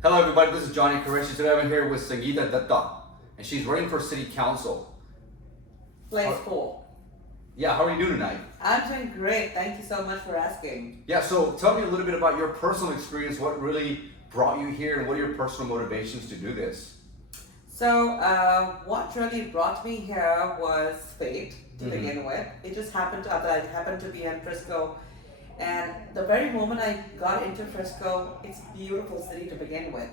Hello everybody, this is Johnny Qureshi. Today I'm here with Sangeeta Datta, and she's running for city council. Place 4. Yeah, how are you doing tonight? I'm doing great. Thank you so much for asking. Yeah, so tell me a little bit about your personal experience, what really brought you here, and what are your personal motivations to do this? So, what really brought me here was fate to begin with. It just happened that I happened to be in Frisco, and the very moment I got into Frisco, it's a beautiful city to begin with.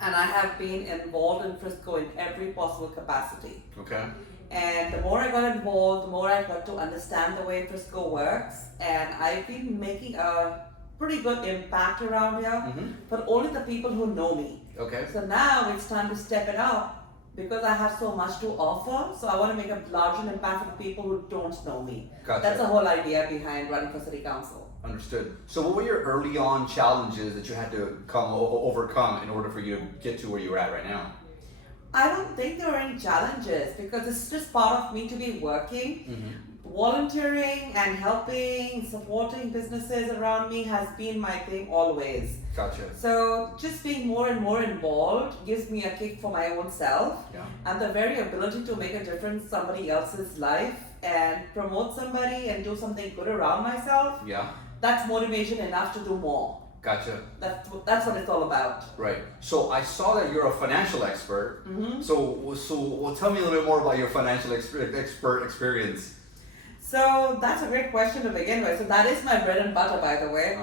And I have been involved in Frisco in every possible capacity. Okay. And the more I got involved, the more I got to understand the way Frisco works. And I've been making a pretty good impact around here, but only the people who know me. Okay. So now it's time to step it up because I have so much to offer. So I want to make a larger impact for the people who don't know me. Gotcha. That's the whole idea behind running for city council. Understood. So what were your early on challenges that you had to overcome in order for you to get to where you're at right now? I don't think there are any challenges because it's just part of me to be working. Volunteering and helping, supporting businesses around me has been my thing always. Gotcha. So just being more and more involved gives me a kick for my own self. Yeah. And the very ability to make a difference in somebody else's life and promote somebody and do something good around myself. Yeah. That's motivation enough to do more. Gotcha. That's what it's all about. Right. So I saw that you're a financial expert. So tell me a little bit more about your financial expert experience. So that's a great question to begin with. So that is my bread and butter, by the way.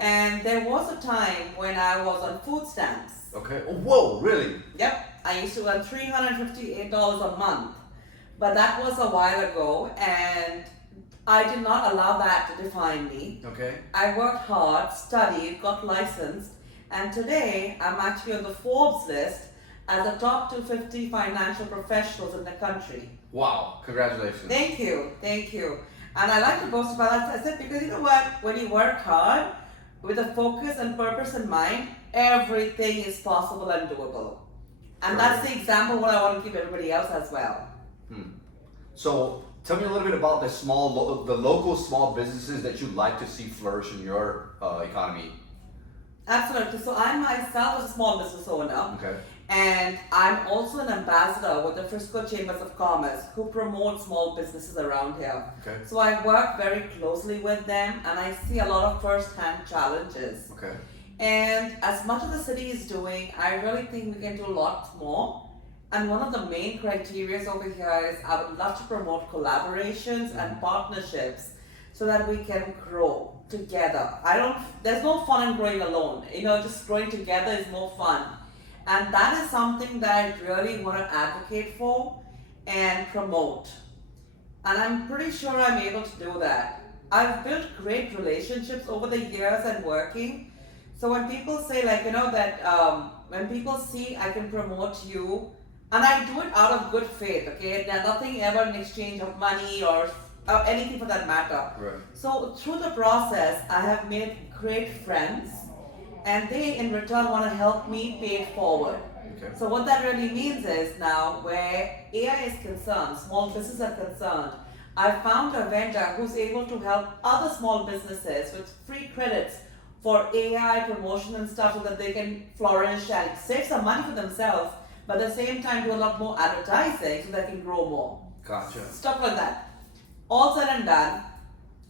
And there was a time when I was on food stamps. Okay. Oh, whoa, really? Yep. I used to earn $358 a month. But that was a while ago, and I did not allow that to define me. Okay. I worked hard, studied, got licensed, and today I'm actually on the Forbes list as a top 250 financial professionals in the country. Wow, congratulations. Thank you. And I like to boast about that. I said, because you know what? When you work hard with a focus and purpose in mind, everything is possible and doable. And that's the example what I want to give everybody else as well. So tell me a little bit about the local small businesses that you'd like to see flourish in your economy. Absolutely. So I myself is a small business owner. Okay. And I'm also an ambassador with the Frisco Chambers of Commerce who promote small businesses around here. Okay. So I work very closely with them and I see a lot of first-hand challenges. Okay. And as much as the city is doing, I really think we can do a lot more. And one of the main criteria over here is I would love to promote collaborations and partnerships so that we can grow together. There's no fun in growing alone. Just growing together is more fun. And that is something that I really want to advocate for and promote. And I'm pretty sure I'm able to do that. I've built great relationships over the years and working. So when people say when people see I can promote you, and I do it out of good faith, okay? There's nothing ever in exchange of money or anything for that matter. Right. So through the process, I have made great friends. And they, in return, want to help me pay it forward. Okay. So what that really means is now, where AI is concerned, small businesses are concerned, I found a vendor who's able to help other small businesses with free credits for AI promotion and stuff so that they can flourish and save some money for themselves, but at the same time do a lot more advertising so they can grow more. Gotcha. Stuff like that. All said and done,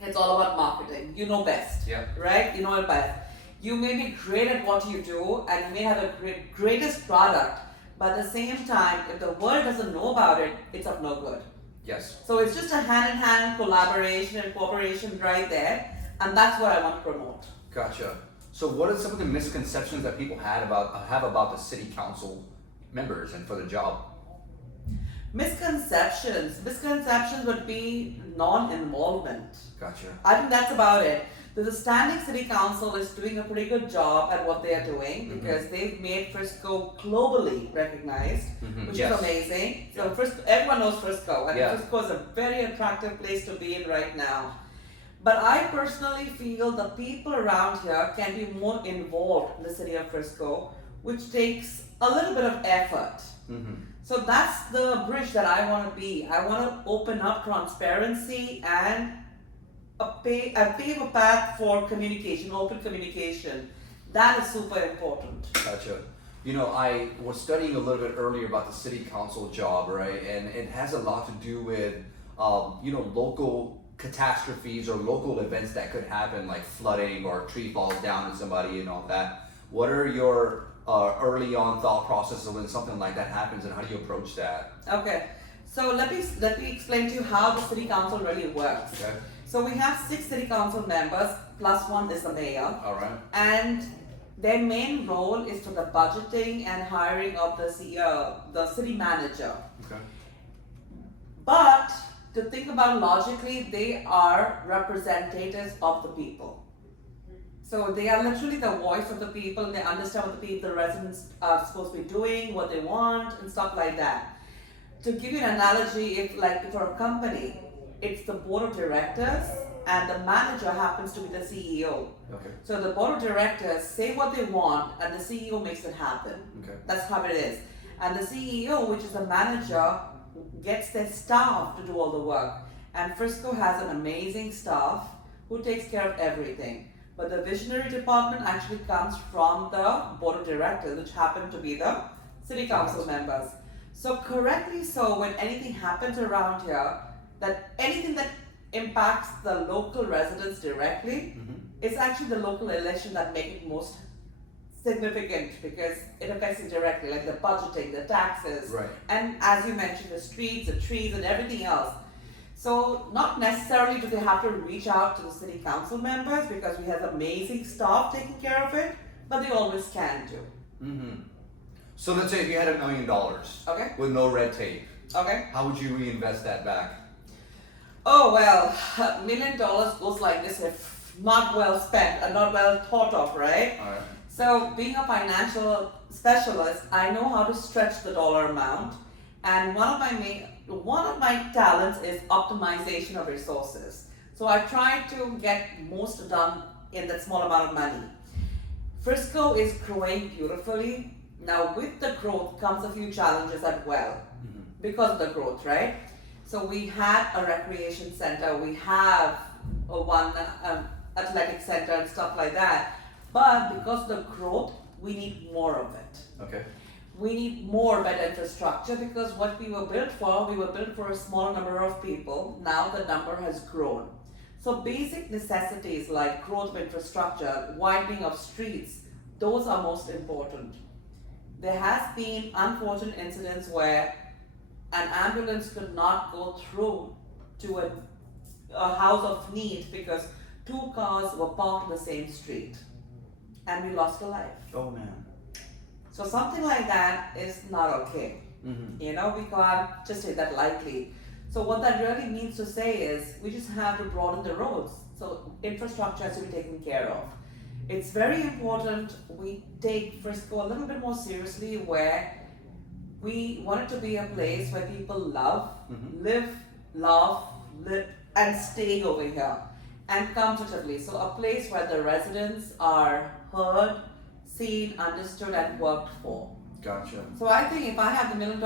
it's all about marketing. You know best. Yeah. Right? You know it best. You may be great at what you do and you may have a greatest product, but at the same time, if the world doesn't know about it, it's of no good. Yes. So it's just a hand-in-hand collaboration and cooperation right there, and that's what I want to promote. Gotcha. So what are some of the misconceptions that people have about the city council members and for the job? Misconceptions would be non-involvement. Gotcha. I think that's about it. The standing city council is doing a pretty good job at what they are doing because they've made Frisco globally recognized, which is amazing. So Frisco, everyone knows Frisco, and Frisco is a very attractive place to be in right now. But I personally feel the people around here can be more involved in the city of Frisco, which takes a little bit of effort. So that's the bridge that I want to be. I want to open up transparency and pave a path for communication, open communication. That is super important. Gotcha. Gotcha. You know, I was studying a little bit earlier about the city council job, right? And it has a lot to do with, local catastrophes or local events that could happen, like flooding or a tree falls down on somebody and all that. What are your early on thought processes when something like that happens, and how do you approach that? Okay, so let me explain to you how the city council really works. Okay. So we have 6 city council members, plus 1 is the mayor, All right. and their main role is for the budgeting and hiring of the city manager. Okay. But to think about logically, they are representatives of the people. So they are literally the voice of the people, and they understand what the residents are supposed to be doing, what they want, and stuff like that. To give you an analogy, if for a company, it's the board of directors and the manager happens to be the CEO. Okay. So the board of directors say what they want and the CEO makes it happen. Okay. That's how it is. And the CEO, which is the manager, gets their staff to do all the work. And Frisco has an amazing staff who takes care of everything. But the visionary department actually comes from the board of directors, which happen to be the city council members. So correctly so, when anything happens around here, that anything that impacts the local residents directly, it's actually the local election that make it most significant because it affects it directly, like the budgeting, the taxes, Right. and as you mentioned, the streets, the trees, and everything else. So not necessarily do they have to reach out to the city council members because we have amazing staff taking care of it, but they always can do. Mm-hmm. So let's say if you had $1 million Okay? with no red tape, Okay? how would you reinvest that back? Oh well, $1 million goes like this if not well spent and not well thought of, right? All right. So being a financial specialist, I know how to stretch the dollar amount, and one of my talents is optimization of resources. So I try to get most done in that small amount of money. Frisco is growing beautifully. Now with the growth comes a few challenges as well because of the growth, right? So we had a recreation center, we have one athletic center and stuff like that. But because of the growth, we need more of it. Okay. We need more better infrastructure because what we were built for a small number of people. Now the number has grown. So basic necessities like growth of infrastructure, widening of streets, those are most important. There has been unfortunate incidents where an ambulance could not go through to a house of need because 2 cars were parked in the same street and we lost a life. Oh man. So something like that is not okay. You know, we can't just take that lightly. So what that really means to say is we just have to broaden the roads. So infrastructure has to be taken care of. It's very important we take Frisco a little bit more seriously where we want it to be a place where people love, live, laugh, live, and stay over here and comfortably. So a place where the residents are heard, seen, understood, and worked for. Gotcha. So I think if I have the $1 million,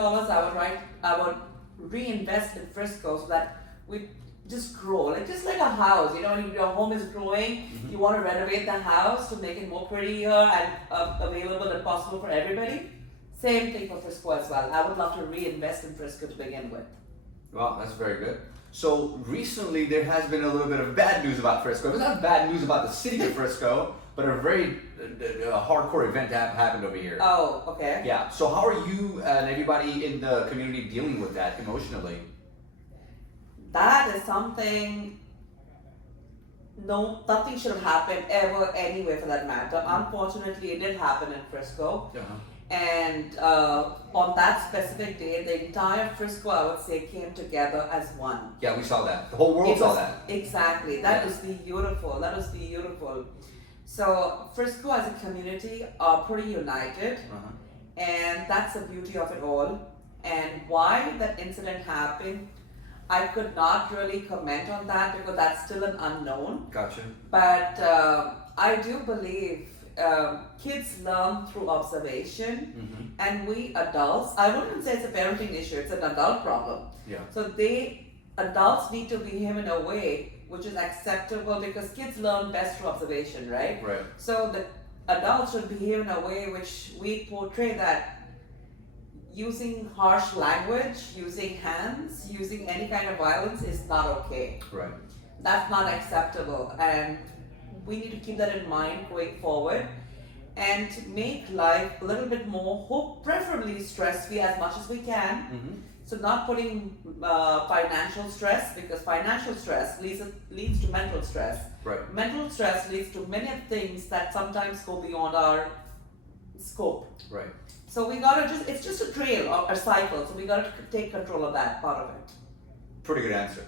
I would reinvest in Frisco so that we just grow, just like a house. You know, when your home is growing, you want to renovate the house to make it more prettier and available and possible for everybody. Same thing for Frisco as well. I would love to reinvest in Frisco to begin with. Wow, that's very good. So recently there has been a little bit of bad news about Frisco. It's not bad news about the city of Frisco, but a very hardcore event happened over here. Oh, okay. Yeah. So how are you and everybody in the community dealing with that emotionally? That is something. No, nothing should have happened ever anywhere for that matter. Unfortunately, it did happen in Frisco. And on that specific day, the entire Frisco, I would say, came together as one. Yeah, we saw that. The whole world saw that. Exactly. That was beautiful. That was beautiful. So Frisco as a community are pretty united, and that's the beauty of it all. And why that incident happened, I could not really comment on that because that's still an unknown. Gotcha. But I do believe kids learn through observation, and we adults, I wouldn't even say it's a parenting issue, it's an adult problem. Yeah. So adults need to behave in a way which is acceptable because kids learn best through observation, right? Right. So adults should behave in a way which we portray that using harsh language, using hands, using any kind of violence is not okay. Right. That's not acceptable, and we need to keep that in mind going forward and make life a little bit more hope, preferably stress-free as much as we can. Mm-hmm. So not putting financial stress, because financial stress leads to mental stress. Right. Mental stress leads to many things that sometimes go beyond our scope. Right. So we gotta it's just a trail or a cycle. So we gotta take control of that part of it. Pretty good answer.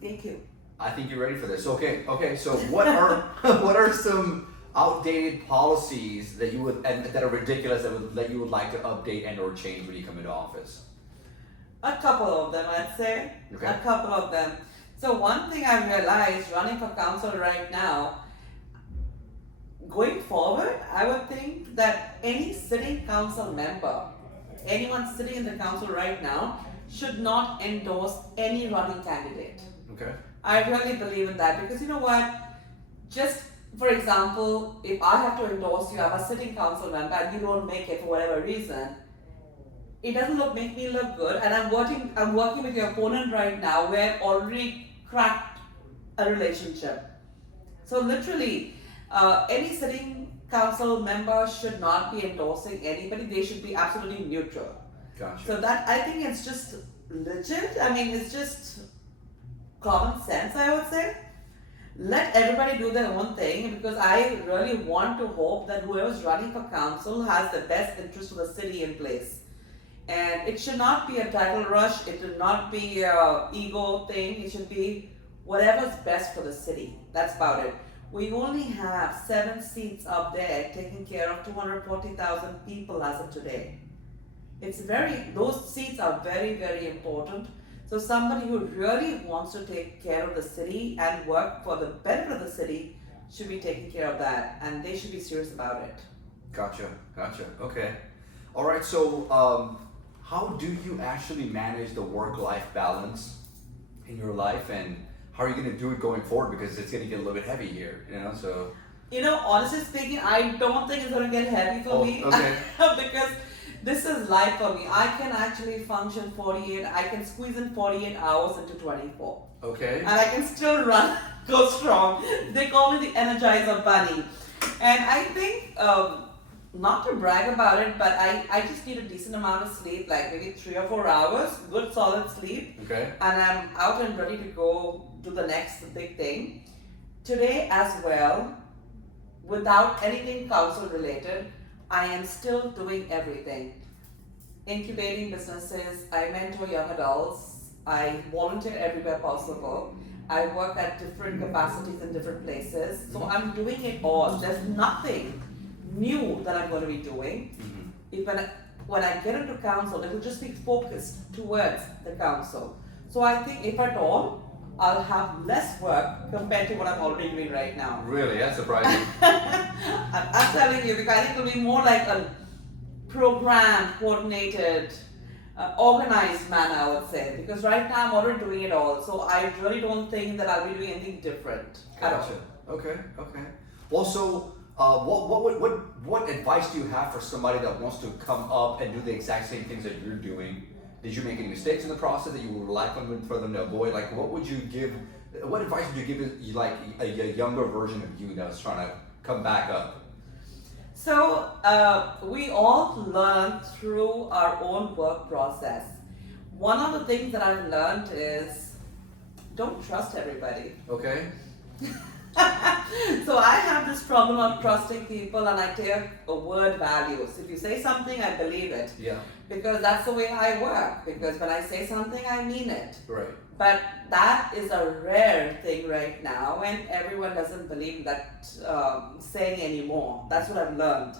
Thank you. I think you're ready for this. Okay. So what are what are some outdated policies that you would and that are ridiculous that you would like to update and or change when you come into office? A couple of them, I'd say. Okay. A couple of them. So one thing I've realized running for council right now, going forward, I would think that any sitting council member, anyone sitting in the council right now, should not endorse any running candidate. Okay. I really believe in that because you know what? Just for example, if I have to endorse you, I'm a sitting council member and you don't make it for whatever reason, it doesn't make me look good. And I'm working with your opponent right now. We're already cracked a relationship. So literally, any sitting council member should not be endorsing anybody. They should be absolutely neutral. Gotcha. So that I think it's just legit. I mean, it's just common sense, I would say. Let everybody do their own thing because I really want to hope that whoever's running for council has the best interest of the city in place. And it should not be a title rush, it should not be a ego thing, it should be whatever's best for the city. That's about it. We only have 7 seats up there taking care of 240,000 people as of today. Those seats are very, very important. So somebody who really wants to take care of the city and work for the benefit of the city should be taking care of that, and they should be serious about it. Gotcha. Okay. All right. So, how do you actually manage the work-life balance in your life, and how are you going to do it going forward? Because it's going to get a little bit heavy here, So. Honestly speaking, I don't think it's going to get heavy for me. Okay. Because this is life for me. I can actually function I can squeeze in 48 hours into 24. Okay. And I can still go strong. They call me the Energizer Bunny. And I think, not to brag about it, but I just need a decent amount of sleep, like maybe 3 or 4 hours, good solid sleep. Okay. And I'm out and ready to go do the next big thing. Today as well, without anything council related, I am still doing everything. Incubating businesses, I mentor young adults, I volunteer everywhere possible, I work at different capacities in different places. So I'm doing it all. There's nothing new that I'm going to be doing. Mm-hmm. When I get into council, it will just be focused towards the council. So I think if at all, I'll have less work compared to what I'm already doing right now. Really? That's surprising. I'm telling you, because I think it'll be more like a programmed, coordinated, organized manner, I would say. Because right now I'm already doing it all. So I really don't think that I'll be doing anything different. Gotcha. Okay. Well, so what advice do you have for somebody that wants to come up and do the exact same things that you're doing? Did you make any mistakes in the process that you would like for them to avoid? Like, what advice would you give like a younger version of you that was trying to come back up? So we all learn through our own work process. One of the things that I've learned is don't trust everybody. Okay. So I have this problem of trusting people, and I take a word values. If you say something, I believe it. Yeah. Because that's the way I work. Because when I say something, I mean it. Right. But that is a rare thing right now, and everyone doesn't believe that saying anymore. That's what I've learned.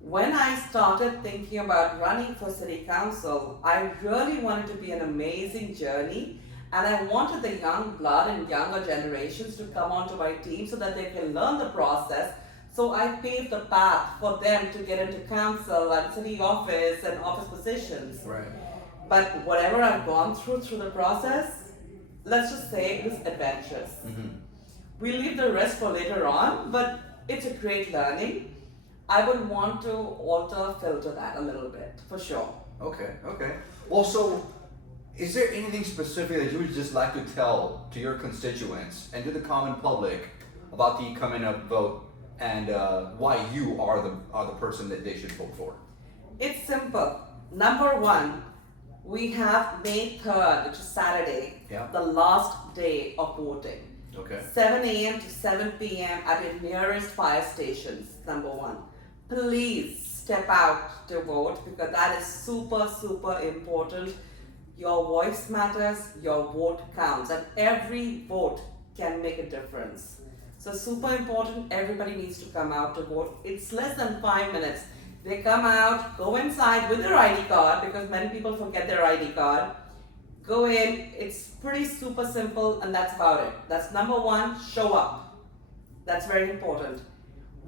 When I started thinking about running for city council, I really wanted to be an amazing journey, and I wanted the young blood and younger generations to come onto my team so that they can learn the process. So I paved the path for them to get into council and city office and office positions. Right. But whatever I've gone through the process, let's just say it was adventurous. Mm-hmm. We leave the rest for later on, but it's a great learning. I would want to filter that a little bit, for sure. Okay, okay. Well, so is there anything specific that you would just like to tell to your constituents and to the common public about the coming up vote and why you are the person that they should vote for? It's simple. Number one, we have May 3rd, which is Saturday, Yeah. the last day of voting. Okay. 7 a.m. to 7 p.m. at your nearest fire stations, number one. Please step out to vote because that is super, super important. Your voice matters, your vote counts, and every vote can make a difference. So, super important, everybody needs to come out to vote. It's less than 5 minutes. They come out, go inside with their ID card because many people forget their ID card. Go in, it's pretty super simple, and that's about it. That's number one, show up. That's very important.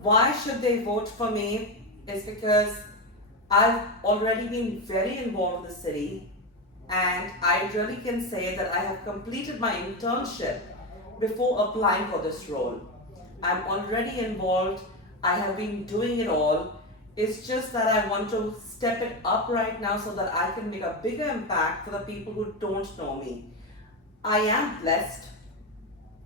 Why should they vote for me? It's because I've already been very involved in the city, and I really can say that I have completed my internship before applying for this role. I'm already involved, I have been doing it all. It's just that I want to step it up right now so that I can make a bigger impact for the people who don't know me. I am blessed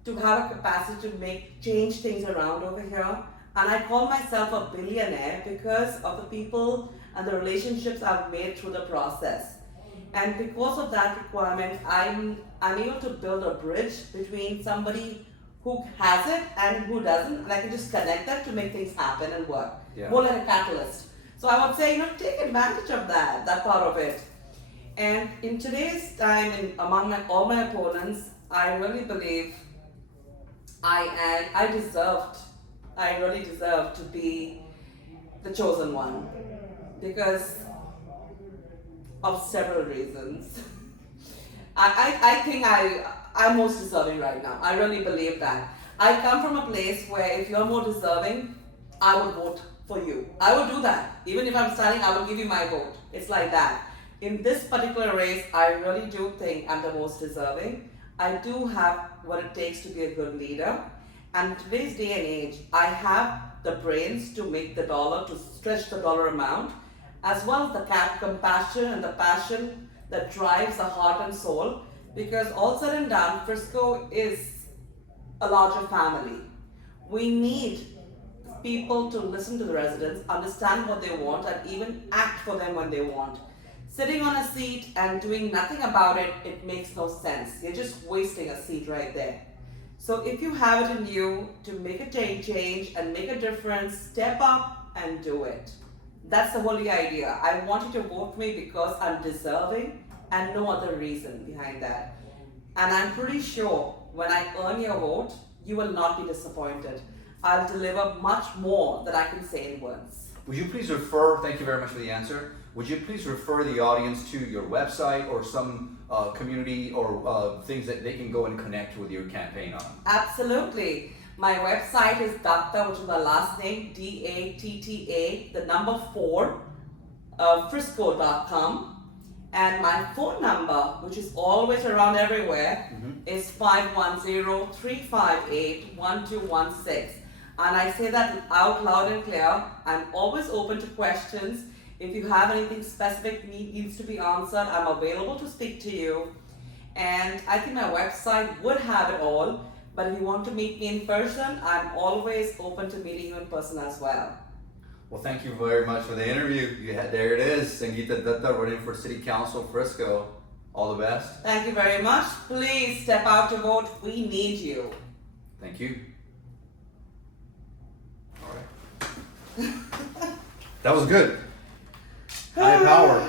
to have a capacity to change things around over here, and I call myself a billionaire because of the people and the relationships I've made through the process. And because of that requirement, I'm able to build a bridge between somebody who has it and who doesn't, and I can just connect them to make things happen and work. Yeah. More like a catalyst. So I would say, take advantage of that part of it. And in today's time, among all my opponents, I really believe I really deserve to be the chosen one because of several reasons. I think I'm most deserving right now. I really believe that. I come from a place where if you're more deserving, I would vote for you. I would do that. Even if I'm standing, I will give you my vote. It's like that. In this particular race, I really do think I'm the most deserving. I do have what it takes to be a good leader. And in today's day and age, I have the brains to make the dollar, to stretch the dollar amount, as well as the compassion and the passion that drives the heart and soul. Because all said and done, Frisco is a larger family. We need people to listen to the residents, understand what they want, and even act for them when they want. Sitting on a seat and doing nothing about it, it makes no sense. You're just wasting a seat right there. So if you have it in you to make a change and make a difference, step up and do it. That's the whole idea. I want you to vote for me because I'm deserving and no other reason behind that. And I'm pretty sure when I earn your vote, you will not be disappointed. I'll deliver much more than I can say in words. Would you please refer, thank you very much for the answer, would you please refer the audience to your website or some community or things that they can go and connect with your campaign on? Absolutely. My website is Datta, which is my last name, DATTA, the number 4, Frisco.com. And my phone number, which is always around everywhere, is 510-358-1216. And I say that out loud and clear. I'm always open to questions. If you have anything specific needs to be answered, I'm available to speak to you. And I think my website would have it all. But if you want to meet me in person, I'm always open to meeting you in person as well. Well, thank you very much for the interview. There it is, Sangeeta Datta running for City Council, Frisco. All the best. Thank you very much. Please step out to vote. We need you. Thank you. All right. That was good. High power.